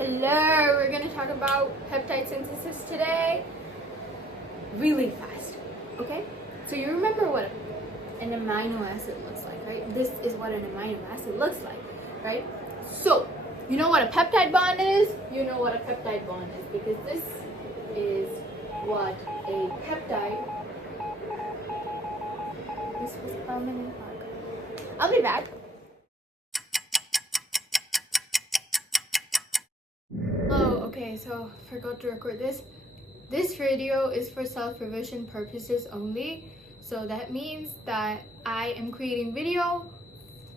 Hello, we're going to talk about peptide synthesis today really fast, okay? So you remember what an amino acid looks like, right? This is what an amino acid looks like, right? So, you know what a peptide bond is? You know what a peptide bond is because this is what a peptide. This was how many? I'll be back. Oh, okay, so forgot to record this. This video is for self-revision purposes only. So that means that I am creating video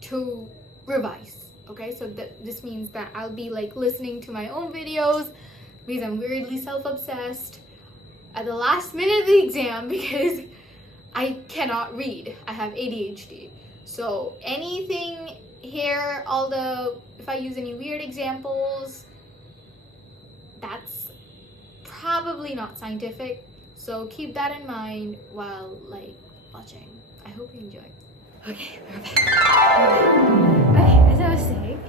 to revise. Okay, so this means that I'll be like listening to my own videos because I'm weirdly self-obsessed at the last minute of the exam because I cannot read. I have ADHD. So anything here, if I use any weird examples, that's probably not scientific. So keep that in mind while like watching. I hope you enjoy. Okay, we're back. Okay, as I was saying,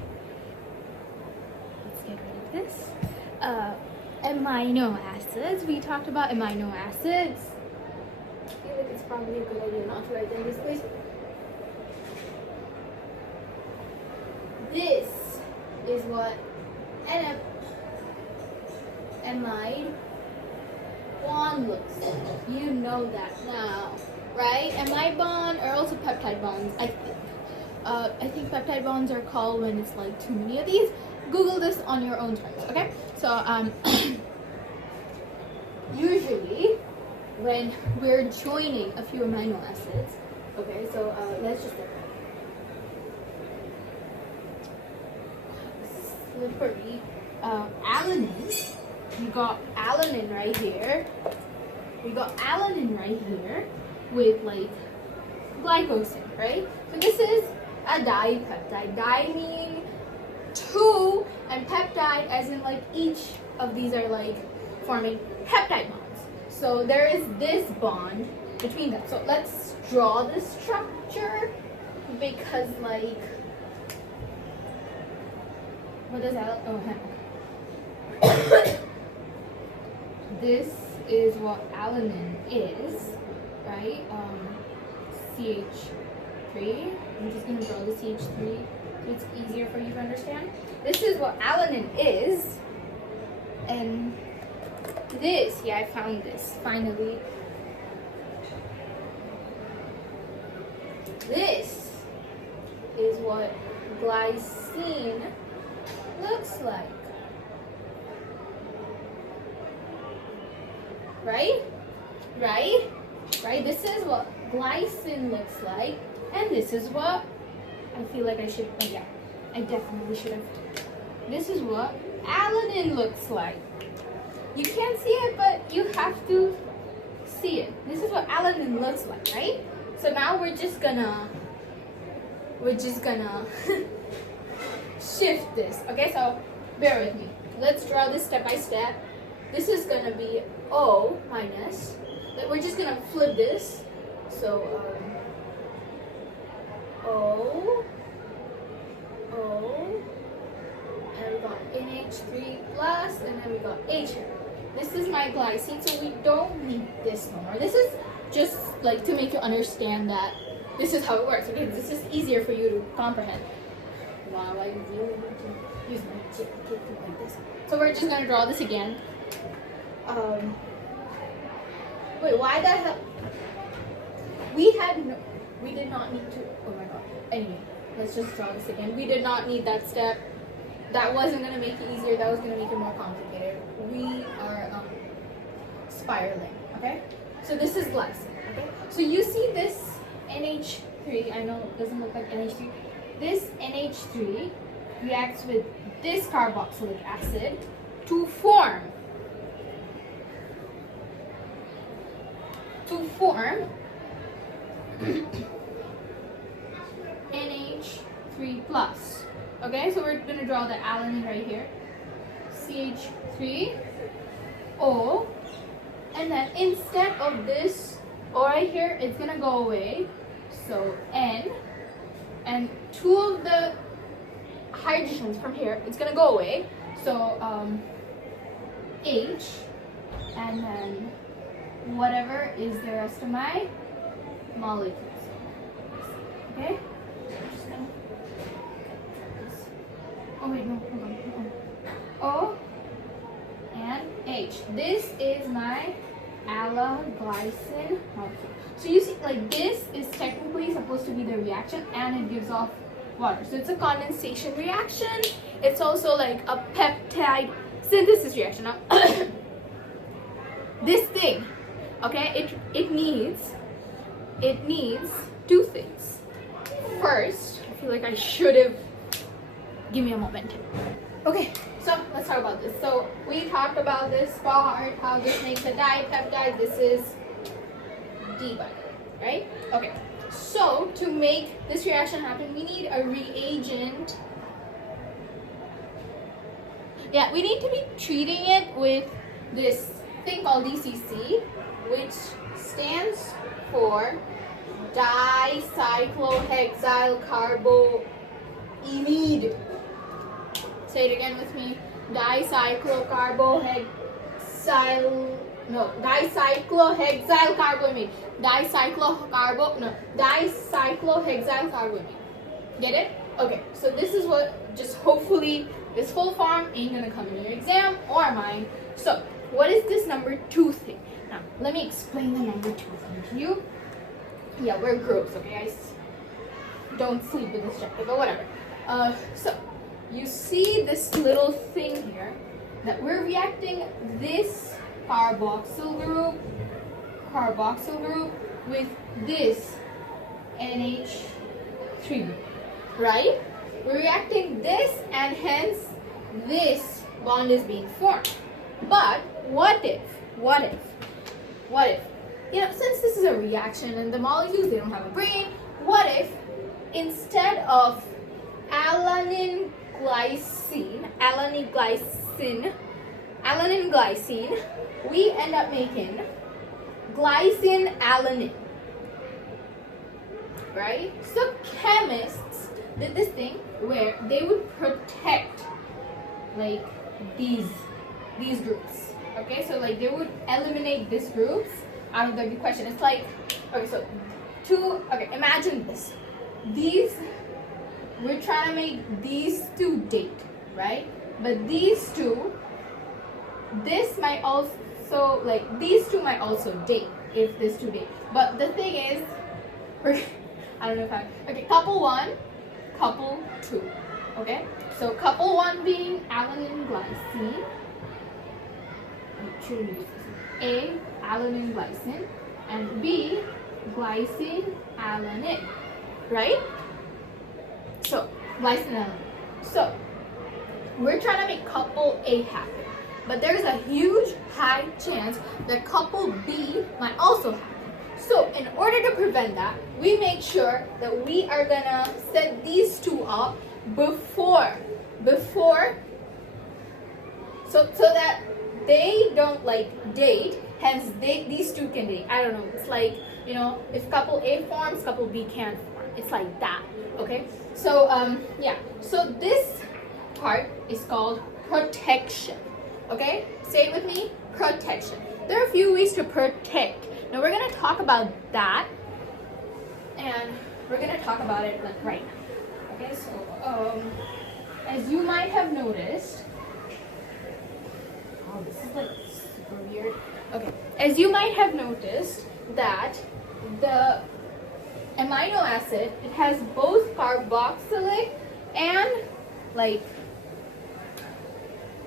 let's get rid of this. Amino acids. We talked about amino acids. I feel like it's probably a good idea not to write them in this place. This is what an amide bond looks like. You know that now, right? Amide bond are also peptide bonds. I think peptide bonds are called when it's like too many of these. Google this on your own terms, okay? So usually when we're joining a few amino acids, okay, so let's just look. Slippery. Alanine. We got alanine right here. We got alanine right here with like glycosan, right? So this is a dipeptide. Di meaning two, and peptide as in like each of these are like forming peptide bonds. So there is this bond between them. So let's draw the structure because like what does that? Oh, this is what alanine is, right? CH3. I'm just going to draw the CH3 so it's easier for you to understand. This is what alanine is. And this, yeah, I found this finally. This is what glycine looks like. Right? This is what glycine looks like, and this is what I feel like I should. Oh yeah, I definitely should have. This is what alanine looks like. You can't see it, but you have to see it. This is what alanine looks like, right? So now we're just gonna shift this. Okay, so bear with me. Let's draw this step by step. This is gonna be O minus. We're just gonna flip this. So O, and we got NH3 plus, and then we got H here. This is my glycine, so we don't need this no more. This is just like to make you understand that this is how it works. Okay, this is easier for you to comprehend. Wow, I really need to use my chip like this. So we're just gonna draw this again. Wait, why the hell? We did not need to, oh my god. Anyway, let's just draw this again. We did not need that step. That wasn't going to make it easier. That was going to make it more complicated. We are spiraling, okay? So this is glycine, okay? So you see this NH3, I know it doesn't look like NH3. This NH3 reacts with this carboxylic acid to form NH3 plus. Okay, so we're gonna draw the alanine right here. CH3O, and then instead of this O right here, it's gonna go away. So N, and two of the hydrogens from here, it's gonna go away. So H, and then whatever is the rest of my molecules. Okay? I'm just gonna get this. Oh wait, no, hold on. O and H. This is my alloglycine molecule. So you see, like, this is technically supposed to be the reaction, and it gives off water. So it's a condensation reaction. It's also like a peptide synthesis reaction. Now, this thing, okay, it needs two things. First, I feel like I should have. Give me a moment. Okay, so let's talk about this. So we talked about this part, how this makes a dipeptide. This is D, by the way, right? Okay. So to make this reaction happen, we need a reagent. Yeah, we need to be treating it with this thing called DCC, which stands for dicyclohexyl carboamide. Say it again with me. Dicyclohexyl carboamide. Dicyclohexyl carboamide. Get it? Okay, so this is what, just hopefully this full form ain't gonna come in your exam or mine. So what is this number 2 thing? Now let me explain the number 2 thing to you. Yeah, we're gross, okay guys? Don't sleep with this jacket, but whatever. So you see this little thing here, that we're reacting this carboxyl group with this NH3 group, right? We're reacting this, and hence this bond is being formed. But what if, you know, since this is a reaction and the molecules, they don't have a brain, what if instead of alanine glycine, we end up making glycine alanine, right? So chemists did this thing where they would protect like these groups. Okay, so like they would eliminate these groups out of the equation. It's like, okay, so imagine this. We're trying to make these two date, right? But these two, these two might also date if these two date. But the thing is, couple 1, couple 2, okay? So couple 1 being alanine glycine, A, alanine glycine, and B, glycine alanine, right? So, glycine alanine. So, we're trying to make couple A happen. But there's a huge high chance that couple B might also happen. So, in order to prevent that, we make sure that we are gonna set these two up before so that they don't like date, hence these two can date. I don't know, it's like, you know, if couple A forms, couple B can't form. It's like that, okay? So yeah, so this part is called protection, okay? Say it with me, protection. There are a few ways to protect. Now we're gonna talk about that, and we're gonna talk about it like right now. Okay, so as you might have noticed, oh, this is like super weird. Okay, as you might have noticed that the amino acid, it has both carboxylic and like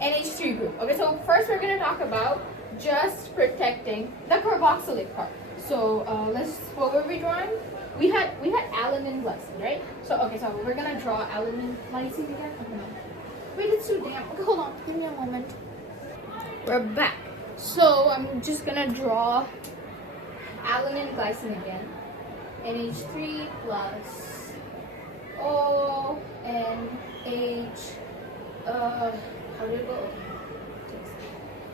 NH3 group. Okay, so first we're gonna talk about just protecting the carboxylic part. So what were we drawing? We had alanine glycine, right? So okay, so we're gonna draw alanine glycine again. Okay, no. Wait, it's too damn. Okay, hold on, give me a moment. We're back. So I'm just gonna draw alanine glycine again. NH3 plus O and H. How did it go?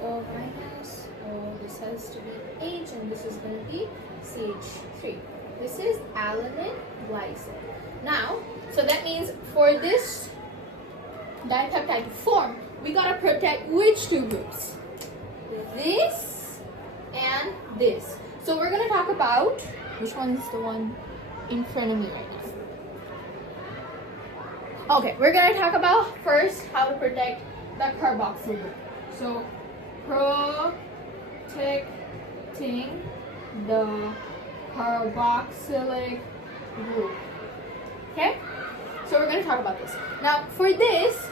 O minus. Oh, this has to be H, and this is going to be CH3. This is alanine glycine. Now, so that means for this dipeptide to form, we gotta protect which two groups? This and this. So we're gonna talk about which one is the one in front of me right now. Okay, we're gonna talk about first how to protect the carboxyl group. So protecting the carboxylic group. Okay? So we're gonna talk about this. Now for this,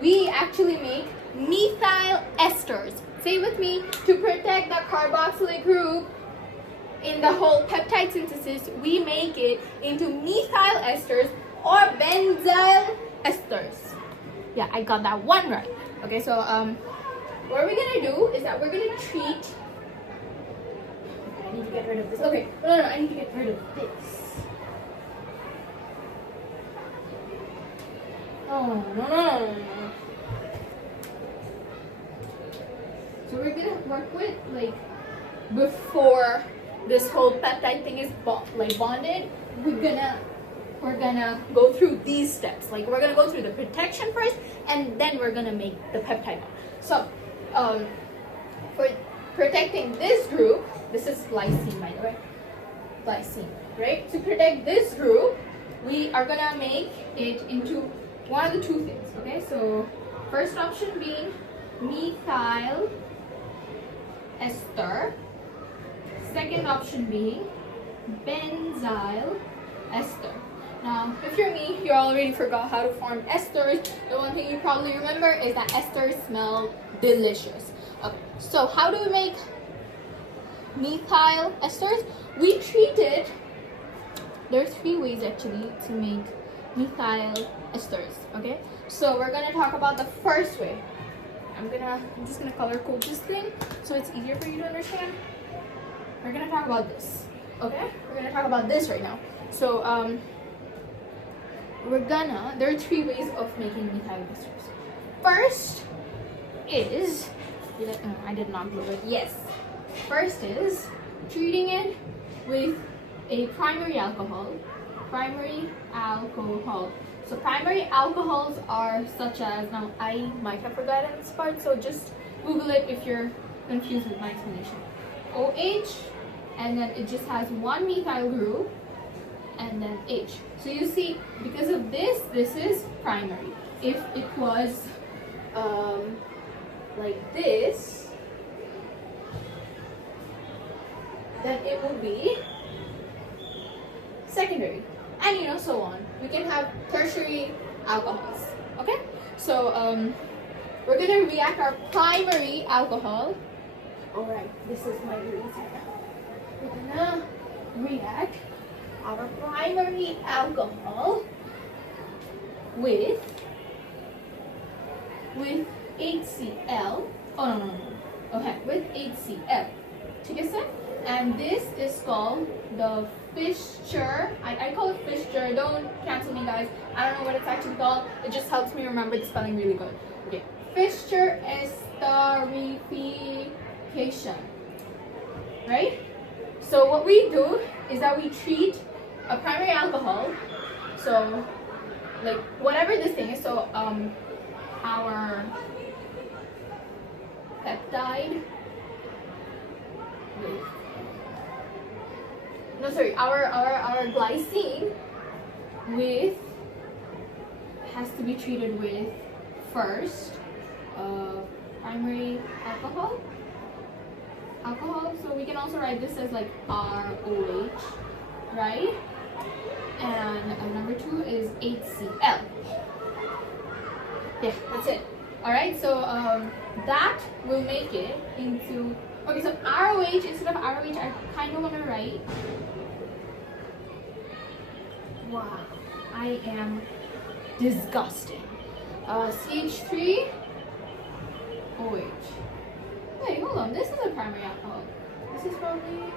we actually make methyl esters. Say with me, to protect the carboxylic group in the whole peptide synthesis, we make it into methyl esters or benzyl esters. Yeah, I got that one right. Okay, so what we're gonna do is that we're gonna treat. I need to get rid of this. Okay, no, I need to get rid of this. Oh, no. So we're gonna work with, like, before this whole peptide thing is bonded, we're gonna go through these steps. Like, we're gonna go through the protection first, and then we're gonna make the peptide bond. So, for protecting this group, this is glycine, by the way. Glycine, right? To protect this group, we are gonna make it into one of the two things, okay? So, first option being methyl ester. Second option being benzyl ester. Now, if you're me, you already forgot how to form esters. The one thing you probably remember is that esters smell delicious. Okay, so how do we make methyl esters? We treat it. There are three ways actually to make methyl esters. Okay, so we're gonna talk about the first way. I'm just gonna color code this thing so it's easier for you to understand. We're gonna talk about this. Okay, we're gonna talk about this right now. So there are three ways of making methyl esters. First is, I did not glue it. Yes. First is treating it with a primary alcohol. So primary alcohols are such as, now I might have forgotten this part, so just Google it if you're confused with my explanation. OH, and then it just has one methyl group, and then H. So you see, because of this is primary. If it was like this, then it will be secondary, and so on. We can have tertiary alcohols. Okay, so we're gonna react our primary alcohol. All right, this is my eraser now. We're gonna react our primary alcohol with HCl. Oh no. Okay, with HCl. Together, and this is called the Fischer. I call it Fischer. Don't cancel me, guys. I don't know what it's actually called. It just helps me remember the spelling really good. Okay, Fischer esterification. Right? So what we do is that we treat a primary alcohol. So, like whatever this thing is. So our peptide. Our glycine has to be treated with first primary alcohol. So we can also write this as like ROH, right? And number 2 is HCl. Yeah, that's it. All right, so that will make it into. Okay, so ROH, instead of ROH, I kind of want to write. Wow, I am disgusting. CH3 OH. Wait, hold on. This is a primary alcohol. This is probably like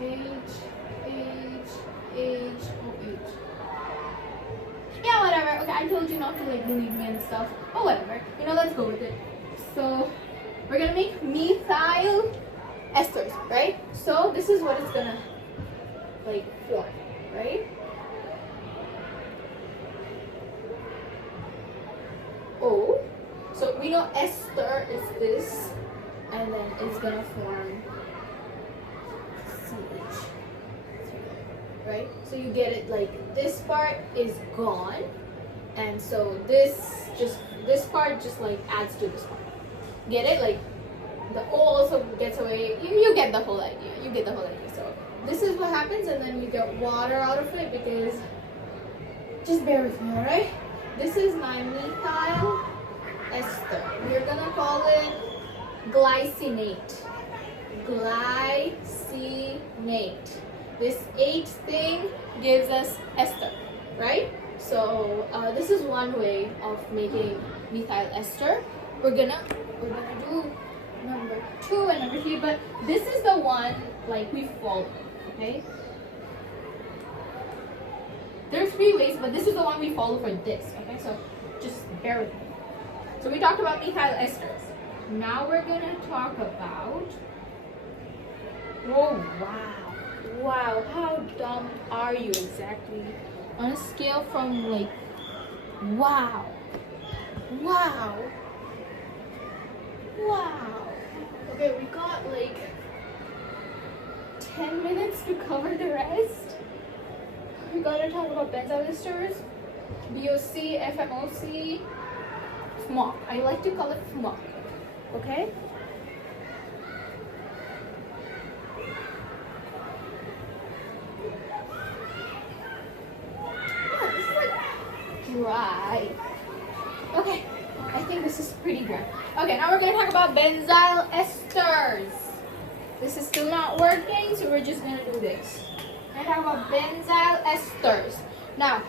OH. Yeah, whatever. Okay, I told you not to like believe me and stuff. Oh, whatever. Let's go with it. So we're gonna make methyl esters, right? So this is what it's gonna like form, right? O. So we know ester is this, and then it's gonna form CH, right? So you get it like this part is gone, and so this part just like adds to this part. Get it? Like the O also gets away. You get the whole idea. You get the whole idea. So this is what happens, and then you get water out of it because. Just bear with me, alright? This is my methyl ester. We're gonna call it glycinate. Glycinate. This H thing gives us ester, right? So this is one way of making methyl ester. We're gonna do number 2 and number 3, but this is the one like we follow, okay? There's 3 ways, but this is the one we follow for this, okay? So just bear with me. So we talked about methyl esters. Now we're gonna talk about, oh wow, wow, how dumb are you exactly? On a scale from like, wow, wow, wow. Okay, we got like 10 minutes to cover the rest. We're gonna talk about benzyl esters, BOC, FMOC, FMOC. I like to call it FMOC. Okay? Oh, this is like dry. Okay, I think this is pretty dry. Okay, now we're gonna talk about benzyl esters. This is still not working, so we're just gonna do this. I talk about benzyl esters. Now,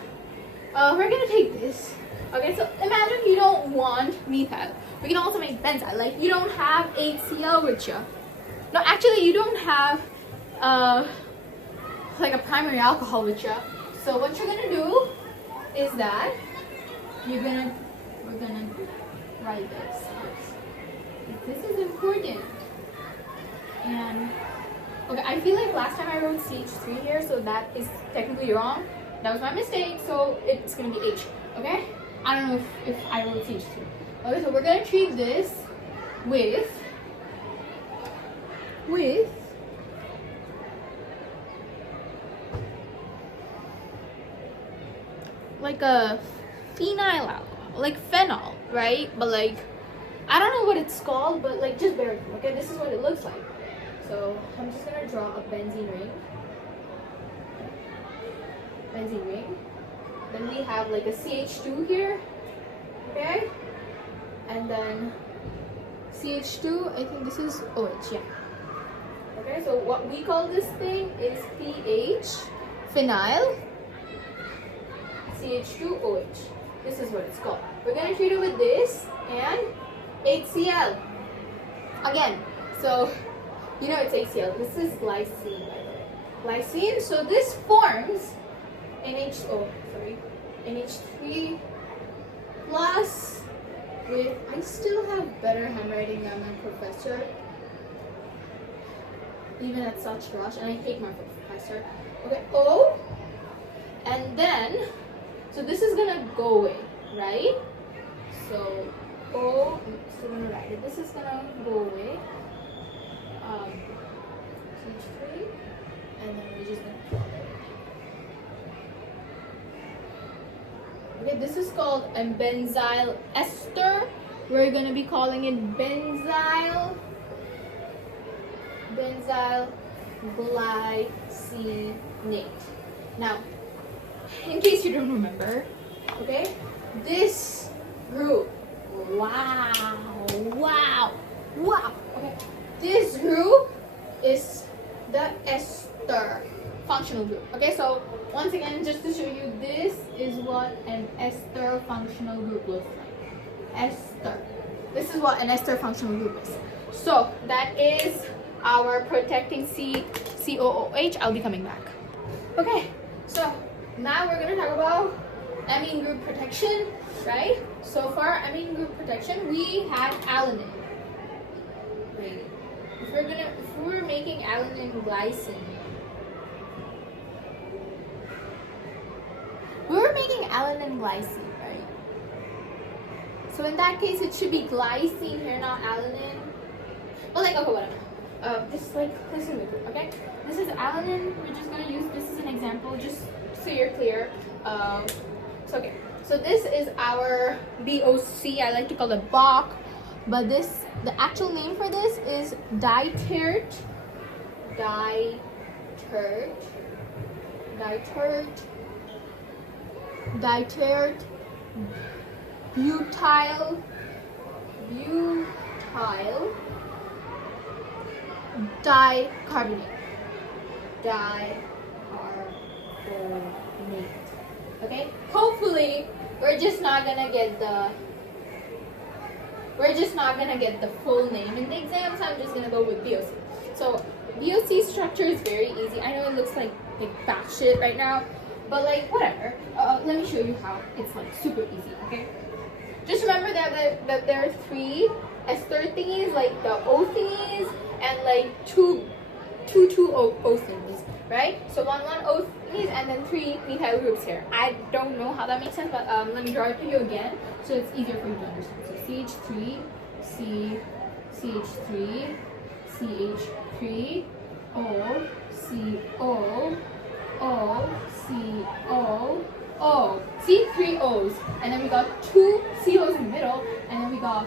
we're gonna take this. Okay, so imagine you don't want methyl. We can also make benzyl. Like you don't have HCl with you. No, actually, you don't have like a primary alcohol with you. So what you're gonna do is that we're gonna write this first. This is important. And okay, I feel like last time I wrote CH3 here, so that is technically wrong. That was my mistake, so it's gonna be H, okay? I don't know if I wrote CH3. Okay, so we're gonna treat this with like a phenyl alcohol, like phenol, right? But like, I don't know what it's called, but like just bear with me, okay? This is what it looks like. So I'm just gonna draw a benzene ring. Benzene ring. Then we have like a CH2 here. Okay? And then CH2, I think this is OH, yeah. Okay, so what we call this thing is pH, phenyl, CH2OH. This is what it's called. We're gonna treat it with this and HCl. Again, so you know it's HCl. This is glycine, by the way. Glycine. So this forms NH3 plus with, I still have better handwriting than my professor, even at such rush, and I hate my professor. Okay, O, and then, so this is gonna go away, right? So O, I'm still gonna write it. This is gonna go away. CH3, and then we're just gonna plug it. Okay, this is called a benzyl ester. We're gonna be calling it benzyl glycinate. Now, in case you don't remember, okay, this group, wow, okay, this group is the ester functional group. Okay, so once again, just to show you, this is what an ester functional group looks like. Ester. This is what an ester functional group is. So that is our protecting COOH. I'll be coming back. Okay, so now we're gonna talk about amine group protection, right? So for amine group protection, we had alanine. Wait, if we're making alanine glycine, we were making alanine glycine, right? So in that case, it should be glycine here, not alanine. But like, okay, whatever. Just like listen with it, okay? This is alanine. We're just gonna use this as an example, just so you're clear. So okay. So this is our BOC. I like to call it BOC, but the actual name for this is ditert butyl dicarbonate. Okay? Hopefully we're just not gonna get the full name in the exam, so I'm just gonna go with BOC. So BOC structure is very easy. I know it looks like fat shit right now, but like whatever. Let me show you how it's like super easy, okay? Just remember that there are 3 ester thingies, like the O thingies, and like two O thingies, right? So one O thingies and then 3 methyl groups here. I don't know how that makes sense, but let me draw it for you again so it's easier for you to understand. So CH3, CH3, CH3, O, CO, O, CO, O. See, 3 O's, and then we got 2 CO's in the middle, and then we got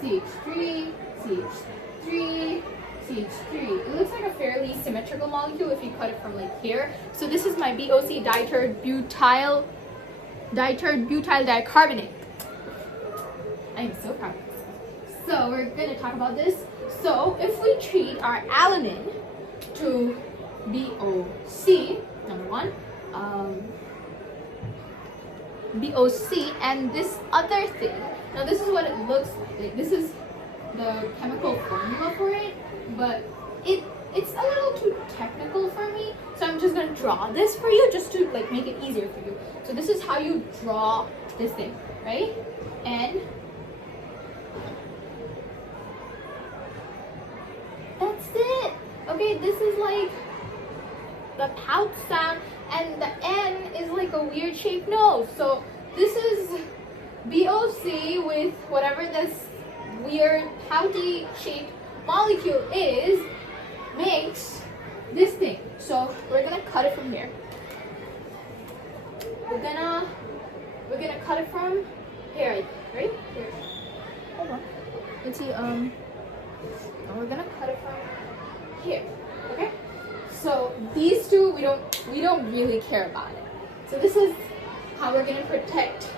CH3, CH3, CH3. It looks like a fairly symmetrical molecule if you cut it from like here. So this is my BOC, ditert butyl dicarbonate. I am so proud of this. So we're gonna talk about this. So if we treat our alanine to BOC, number 1, BOC, and this other thing. Now this is what it looks like. This is the chemical formula for it, but it's a little too technical for me, so I'm just gonna draw this for you just to like make it easier for you. So this is how you draw this thing, right? And that's it. Okay, this is like the pout sound, and the N is like a weird shaped nose. So this is BOC with whatever this weird pouty shaped molecule is, makes this thing. So we're gonna cut it from here. We're gonna cut it from here, right? Here. Hold on. Let's see. We're gonna cut it from here. Okay. So these two we don't really care about it. So this is how we're gonna protect,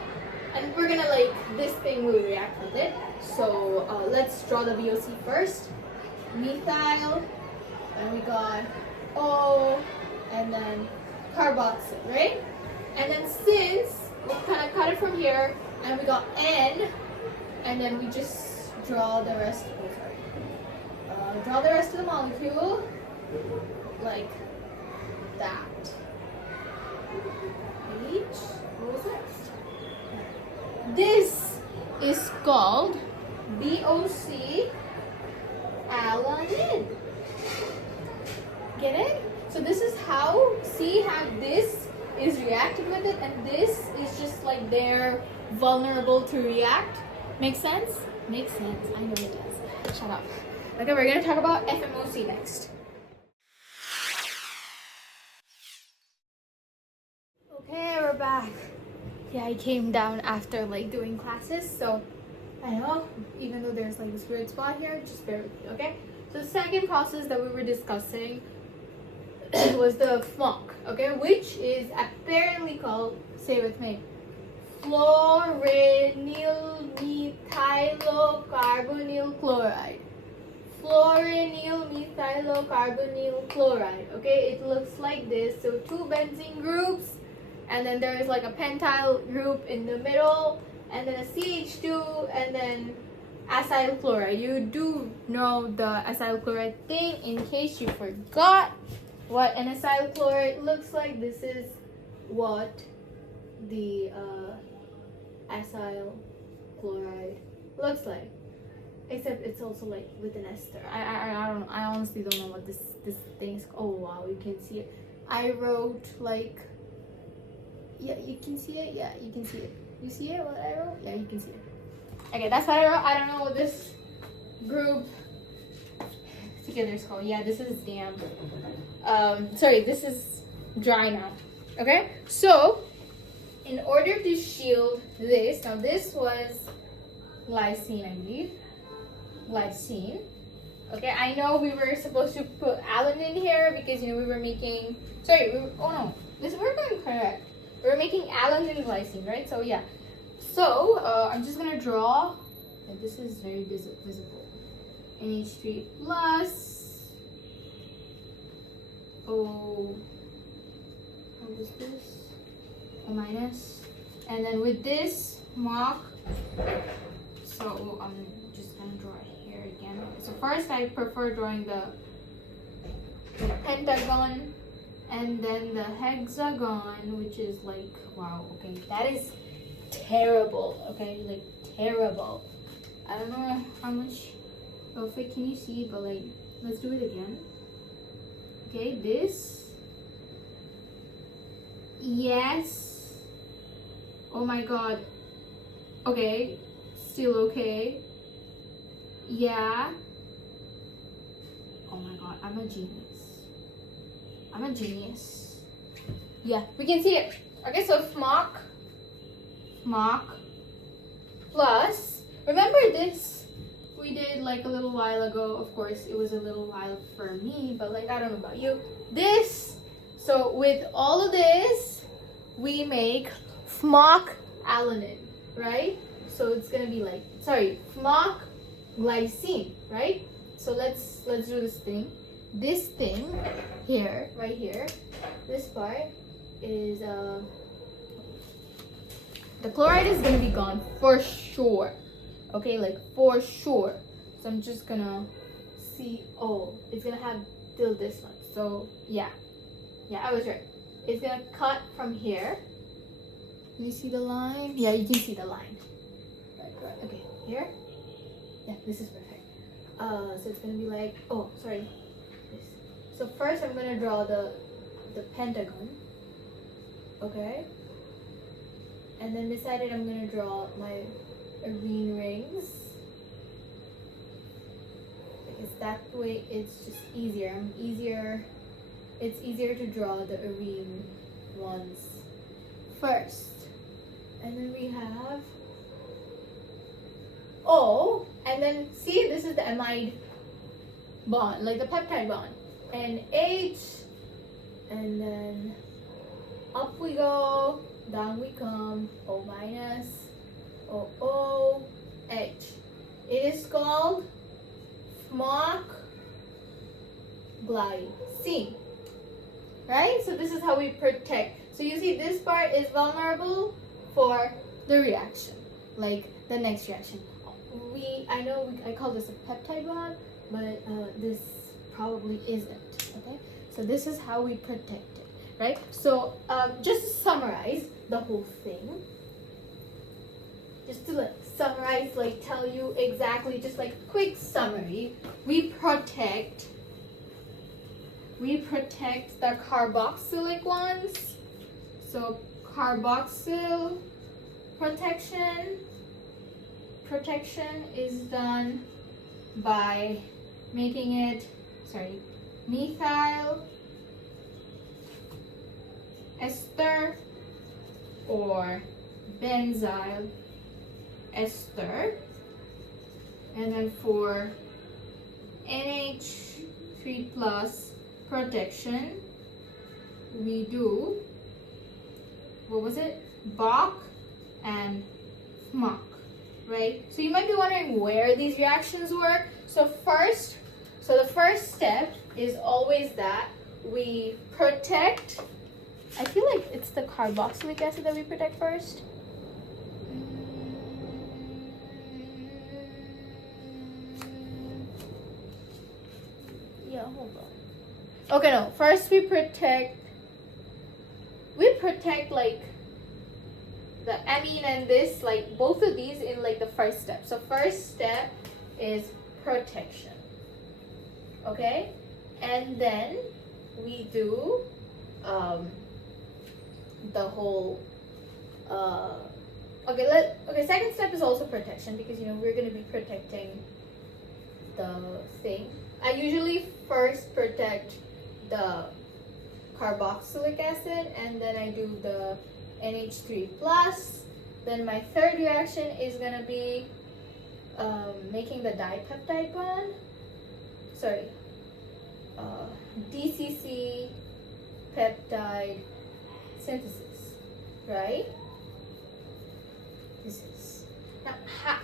and we're gonna like this thing will react with it. So let's draw the VOC first. Methyl, and we got O, and then carboxylic, right? And then since we kind of cut it from here, and we got N, and then we just draw the rest. Draw the rest of the molecule like that. What was next? This is called BOC alanine. Get it? So this is how, see how this is reacting with it, and this is just like they're vulnerable to react. Makes sense? Makes sense. I know it does. Shut up. Okay, we're gonna talk about FMOC next. Okay, we're back. Yeah, I came down after like doing classes, so I know, even though there's like this weird spot here, just bear with me, okay? So the second process that we were discussing was the FMOC, okay? Which is apparently called, say it with me, fluorenyl methylocarbonyl chloride. Fluorenyl methylocarbonyl chloride, okay? It looks like this. So 2 benzene groups, and then there is like a pentyl group in the middle, and then a CH2, and then acyl chloride. You do know the acyl chloride thing. In case you forgot what an acyl chloride looks like, this is what the acyl chloride looks like. Except it's also like with an ester. I honestly don't know what this thing's. Oh wow, you can see it. I wrote like, yeah, you can see it. Yeah, you can see it. You see it? What I wrote? Yeah, you can see it. Okay, that's what I wrote. I don't know what this group together is called. Yeah, this is damp. Sorry, this is dry now. Okay, so in order to shield this, now this was glycine, I believe. Glycine. Okay, I know we were supposed to put alanine here because we were making. Sorry, oh no, we're going correct. We were making alanine glycine, right? So yeah. So I'm just gonna draw. And this is very visible. NH3 plus. O. What was this? O minus. And then with this mark. So I'm just gonna draw here again. So first I prefer drawing the pentagon and then the hexagon, which is like, wow, okay, that is terrible, okay, like terrible. I don't know how much of it can you see, but like, let's do it again. Okay, this, yes, oh my god, okay, still okay, yeah, oh my god, I'm a genius, yeah, we can see it. Okay, so Mach plus, remember this we did like a little while ago. Of course it was a little while for me, but like I don't know about you. This, so with all of this we make Mach alanine, right? So it's gonna be like, sorry, Mach glycine, right? So let's do this thing. This thing here, right here, this part is the chloride is gonna be gone for sure. Okay, like for sure. So I'm just gonna see. Oh, it's gonna have till this one. So yeah, I was right. It's gonna cut from here. Can you see the line? Yeah, you can see the line. Right. Okay, here. Yeah, this is perfect. So it's gonna be like, oh, sorry. This. So first I'm gonna draw the pentagon. Okay. And then beside it, I'm gonna draw my amine rings, because that way it's just easier. It's easier to draw the amine ones first. And then we have O, and then see, this is the amide bond, like the peptide bond, and H, and then up we go. Down we come, O minus, O, H. It is called Mach glycine, right? So this is how we protect. So you see this part is vulnerable for the reaction, like the next reaction. I call this a peptide bond, but this probably isn't, okay? So this is how we protect it. Right? So just to summarize the whole thing, just to like summarize, like tell you exactly, just like quick summary, we protect the carboxylic ones. So carboxyl protection is done by making it, methyl ester or benzyl ester. And then for NH3 plus protection, we do, what was it? Bach and Mach, right? So you might be wondering where these reactions work. So the first step is always that we protect. I feel like it's the carboxylic acid that we protect first. Yeah, hold on. Okay, no. First we protect like the amine and this, like both of these in like the first step. So first step is protection. Okay? And then we do the whole Okay, second step is also protection, because we're gonna be protecting the thing. I usually first protect the carboxylic acid, and then I do the NH3 plus. Then my third reaction is gonna be making the dipeptide bond. DCC peptide synthesis, right? This is now.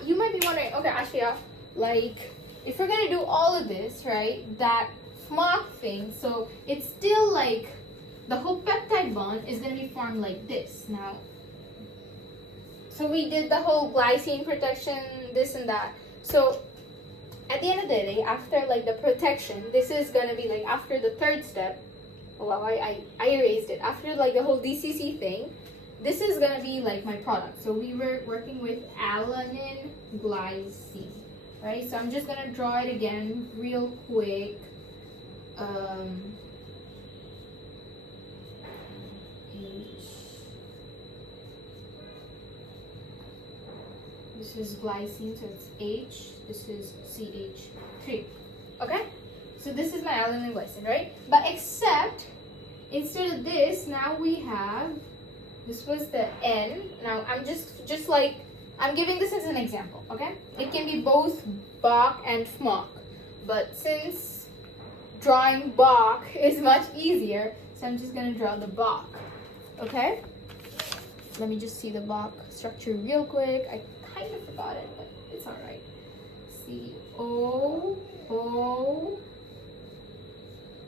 You might be wondering, okay, Ashia, like if we're gonna do all of this, right? That FMOC thing, so it's still like the whole peptide bond is gonna be formed like this now. So we did the whole glycine protection, this and that. So at the end of the day, after like the protection, this is gonna be like after the third step. Well, I erased it. After like the whole DCC thing, this is gonna be like my product. So we were working with alanine glycine, right? So I'm just gonna draw it again real quick. This is glycine, so it's H. This is CH3. Okay? So this is my alanine glycine, right? But except, instead of this, now we have, this was the N. Now I'm just like, I'm giving this as an example, okay? It can be both Bach and FMOC. But since drawing Bach is much easier, so I'm just gonna draw the Bach, okay? Let me just see the Bach structure real quick. I kind of forgot it, but it's all right. C-O-O.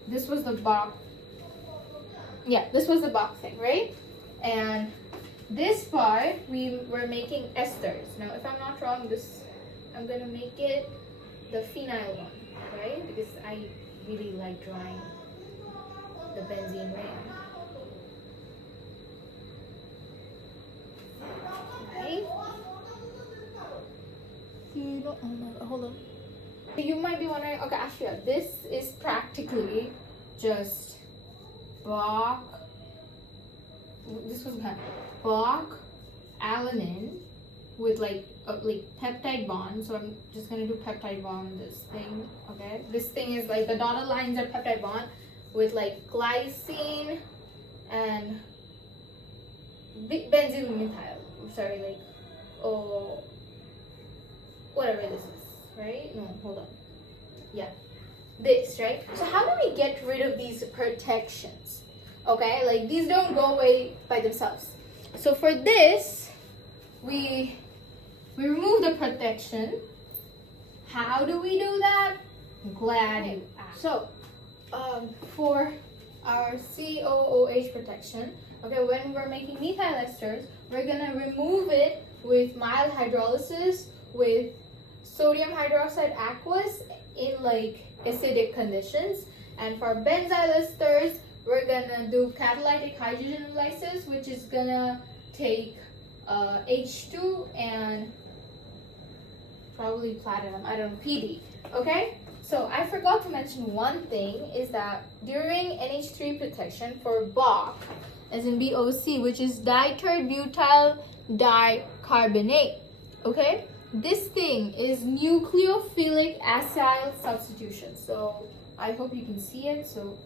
This was the Bach. Yeah, this was the Bach thing, right? And this part, we were making esters. Now, if I'm not wrong, I'm going to make it the phenyl one, right? Because I really like drawing the benzene ring. Right? Hold on. You might be wondering, okay, Ashia, this is practically just Bach. This was Bach alanine with like peptide bond. So I'm just gonna do peptide bond this thing. Okay, this thing is like the dotted lines are peptide bond with like glycine and benzyl methyl. Sorry, like whatever this is, right? No, hold on. Yeah, this, right? So how do we get rid of these protections? Okay, like these don't go away by themselves. So for this, we remove the protection. How do we do that? I'm glad you asked. So for our COOH protection, okay, when we're making methyl esters, we're gonna remove it with mild hydrolysis with sodium hydroxide aqueous in like acidic conditions. And for benzyl esters, we're gonna do catalytic hydrogen lysis, which is gonna take H2 and probably platinum, I don't know, PD. Okay, so I forgot to mention one thing is that during NH3 protection for Bach, as in BOC, which is ditert butyl dicarbonate, okay, this thing is nucleophilic acyl substitution. So I hope you can see it. So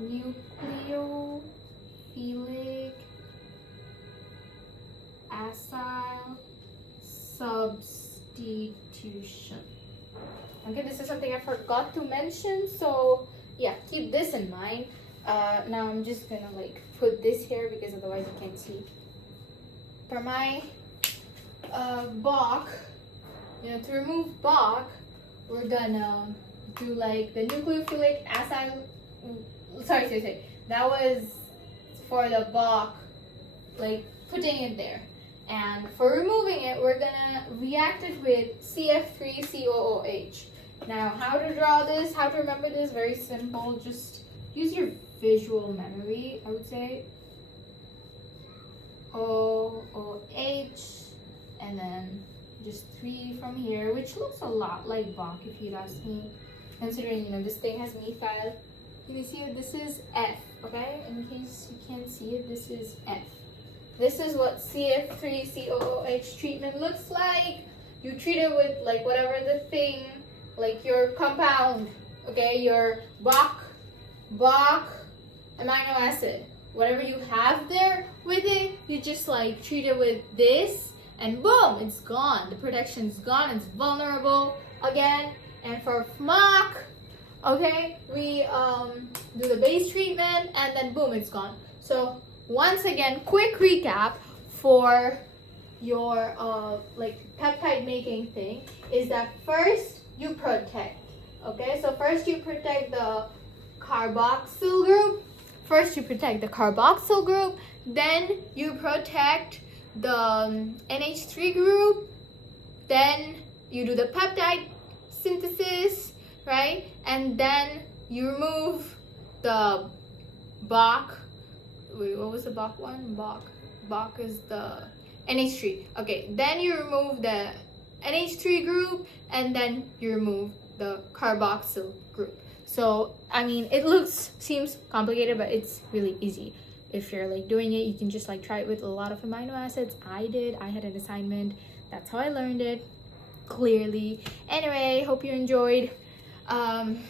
nucleophilic acyl substitution. Okay, this is something I forgot to mention. So yeah, keep this in mind. Now I'm just gonna like put this here because otherwise you can't see. For my Bach, to remove Bach, we're gonna do like the nucleophilic acyl. Sorry. That was for the Bach, like putting it there. And for removing it, we're gonna react it with CF3COOH. Now, how to draw this, how to remember this, very simple. Just use your visual memory, I would say. OOH, and then just 3 from here, which looks a lot like Bach if you'd ask me. Considering, this thing has methyl. You can see it, this is F, okay? In case you can't see it, this is F. this is what CF3COOH treatment looks like. You treat it with like whatever the thing, like your compound, okay, your Bach amino acid, whatever you have there with it, you just like treat it with this, and boom, it's gone. The protection's gone. It's vulnerable again. And for FMOC, okay, we do the base treatment, and then boom, it's gone. So once again, quick recap for your like peptide making thing is that first you protect. Okay, so first you protect the carboxyl group. Then you protect the NH3 group. Then you do the peptide synthesis, right? And then you remove the Bach. Wait, what was the Bach one? Bach is the NH3. Okay, then you remove the NH3 group, and then you remove the carboxyl group. So, I mean, seems complicated, but it's really easy. If you're like doing it, you can just like try it with a lot of amino acids. I had an assignment. That's how I learned it, clearly. Anyway, hope you enjoyed. Bye-bye.